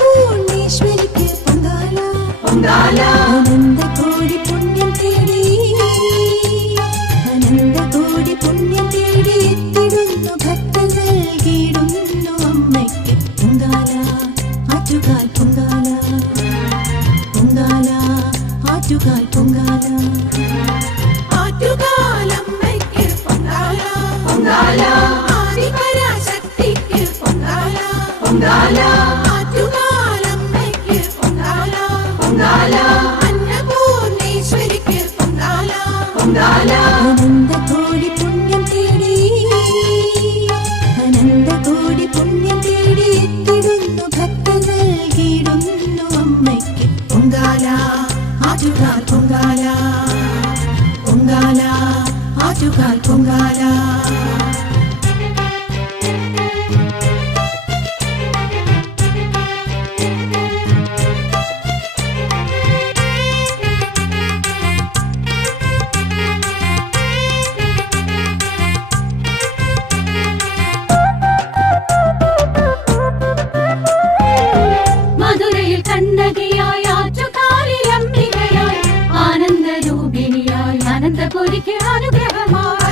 അന്നപൂർണേശ്വരിക്ക് പൊങ്കാല പൊങ്കാല അനന്തകോടി പുണ്യം തേടി അനന്തകോടി പുണ്യം തേടി എത്തിടുന്നു ഭക്തൻ നൽകിയിടുന്നു അമ്മയ്ക്ക് പൊങ്കാല ആറ്റുകാൽ പൊങ്കാല പൊങ്കാല ആറ്റുകാൽ പൊങ്കാല ആറ്റുകാലമ്മയ്ക്ക് പൊങ്കാല പൊങ്കാല ആദിപരാശക്തിക്ക് പൊങ്കാല പൊങ്കാല ആറ്റുകാലമ്മയ്ക്ക് പൊങ്കാല പൊങ്കാല അന്നപൂർണേശ്വരിക്ക് പൊങ്കാല പൊങ്കാല അനന്തകോടി പുണ്യം തേടി അനന്തകോടി പുണ്യം തേടി എത്തിടുന്നു ഭക്തൻ നൽകിയിടുന്നു അമ്മയ്ക്ക് പൊങ്കാല ആറ്റുകാൽ പൊങ്കാല പൊങ്കാല ആറ്റുകാൽ പൊങ്കാല മധുരയിൽ കണ്ണകിയായ ആറ്റുകാലിലംബികയായി ആനന്ദരൂപിണിയായി അനന്തപുരിക്ക് അനുഗ്രഹമായി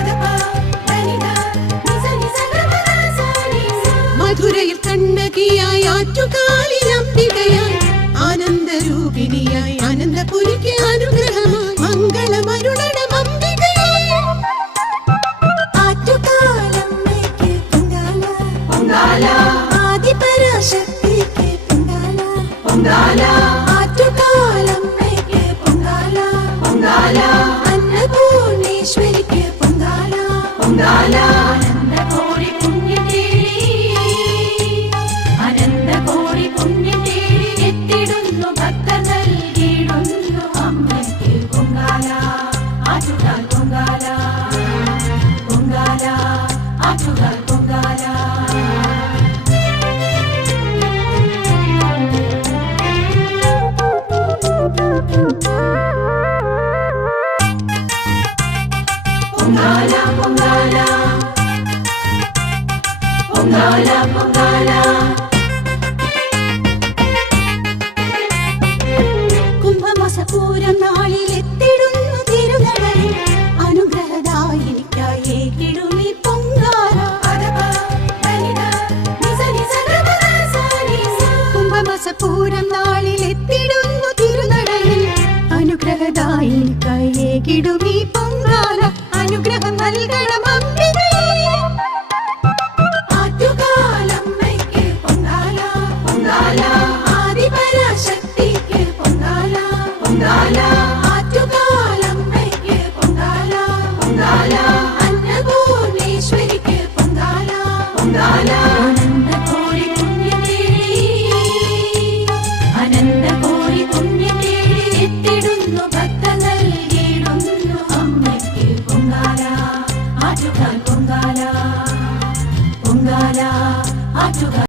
മധുരയിൽ കണ്ണകിയായി ആറ്റുകാലിലംബികയായി ആനന്ദരൂപിണിയായി അനന്തപുരിക്ക് അനുഗ്രഹമായി മംഗളമരുളണം അംബികയായി ആറ്റുകാലമ്മയ്ക്ക് പൊങ്കാല പൊങ്കാല ആദിപരാശക്തിക്ക് പൊങ്കാല പൊങ്കാല ആറ്റുകാലമ്മയ്ക്ക് പൊങ്കാല പൊങ്കാല അന്നപൂർണേശ്വരിക്ക് പൊങ്കാല പൊങ്കാല അനന്തകോടി പുണ്യം തേടി അനന്തകോടി പുണ്യം തേടി എത്തിടുന്നു ഭക്തൻ നൽകിയിടുന്നു അമ്മയ്ക്ക് പൊങ്കാല ആറ്റുകാൽ പൊങ്കാല പൊങ്കാല ആറ്റുകാൽ പൊങ്കാല പൊങ്കാല പൊങ്കാല പൊങ്കാല പൊങ്കാല കുംഭമാസപൂരം നാളിൽ എത്തിടുന്നു തിരുനടയിൽ അനുഗ്രഹദായിനിക്കായി ഏകിടുമീ പൊങ്കാല കുംഭമാസപൂരം നാളിൽ എത്തിടുന്നു തിരുനടയിൽ അനുഗ്രഹദായിനിക്കായി ഏകിടുമീ